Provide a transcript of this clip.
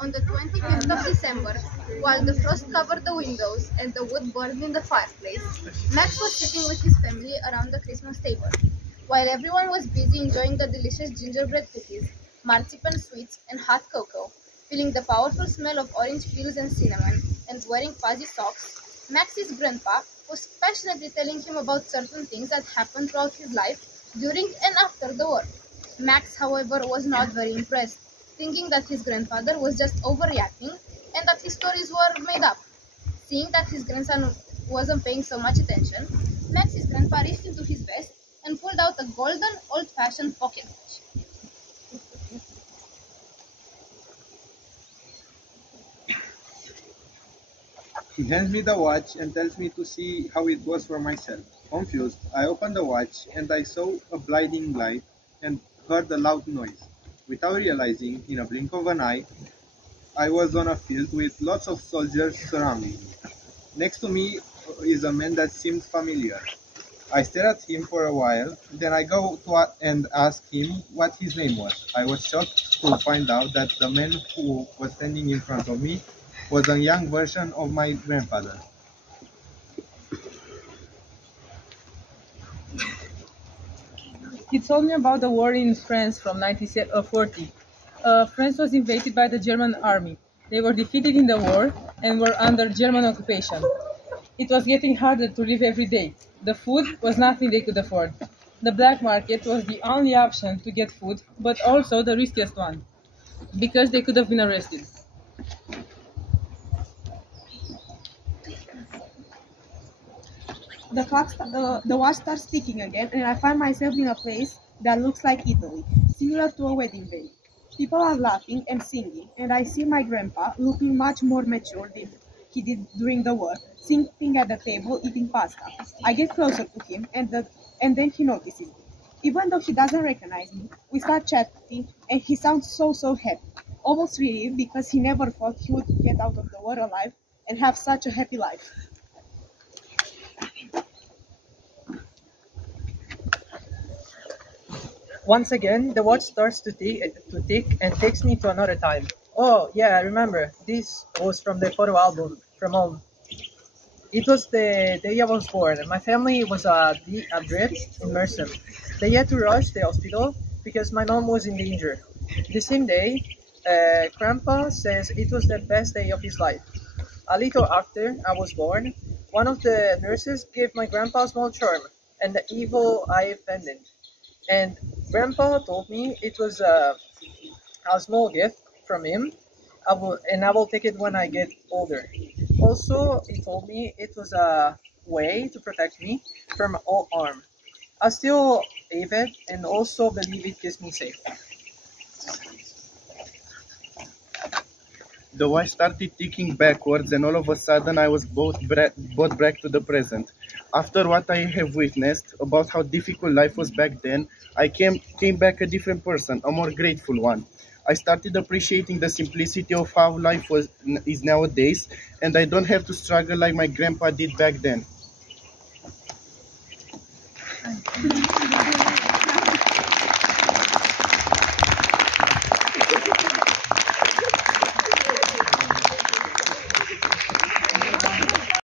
On the 25th of December, while the frost covered the windows and the wood burned in the fireplace, Max was sitting with his family around the Christmas table. While everyone was busy enjoying the delicious gingerbread cookies, marzipan sweets, and hot cocoa, feeling the powerful smell of orange peels and cinnamon, and wearing fuzzy socks, Max's grandpa was passionately telling him about certain things that happened throughout his life during and after the war. Max, however, was not very impressed, thinking that his grandfather was just overreacting and that his stories were made up. Seeing that his grandson wasn't paying so much attention, Max's grandpa reached into his vest and pulled out a golden, old-fashioned pocket watch. He hands me the watch and tells me to see how it was for myself. Confused, I opened the watch and I saw a blinding light and heard a loud noise. Without realizing, in a blink of an eye, I was on a field with lots of soldiers surrounding me. Next to me is a man that seemed familiar. I stare at him for a while, then I go to and ask him what his name was. I was shocked to find out that the man who was standing in front of me was a young version of my grandfather. He told me about the war in France from 1940. France was invaded by the German army. They were defeated in the war and were under German occupation. It was getting harder to live every day. The food was nothing they could afford. The black market was the only option to get food, but also the riskiest one, because they could have been arrested. The watch starts ticking again, and I find myself in a place that looks like Italy, similar to a wedding venue. People are laughing and singing, and I see my grandpa looking much more mature than he did during the war, sitting at the table eating pasta. I get closer to him, and then he notices me. Even though he doesn't recognize me, we start chatting, and he sounds so happy, almost relieved because he never thought he would get out of the war alive and have such a happy life. Once again, the watch starts to tick and takes me to another time. Oh, yeah, I remember. This was from the photo album from home. It was the day I was born, and my family was at the address in Mercer. They had to rush the hospital because my mom was in danger. The same day, Grandpa says it was the best day of his life. A little after I was born, one of the nurses gave my grandpa a small charm and the evil eye pendant. And Grandpa told me it was a small gift from him. I will take it when I get older. Also, he told me it was a way to protect me from all harm. I still have it and also believe it keeps me safe. The watch started ticking backwards, and all of a sudden I was brought back to the present. After what I have witnessed about how difficult life was back then, I came back a different person, a more grateful one. I started appreciating the simplicity of how life is nowadays, and I don't have to struggle like my grandpa did back then.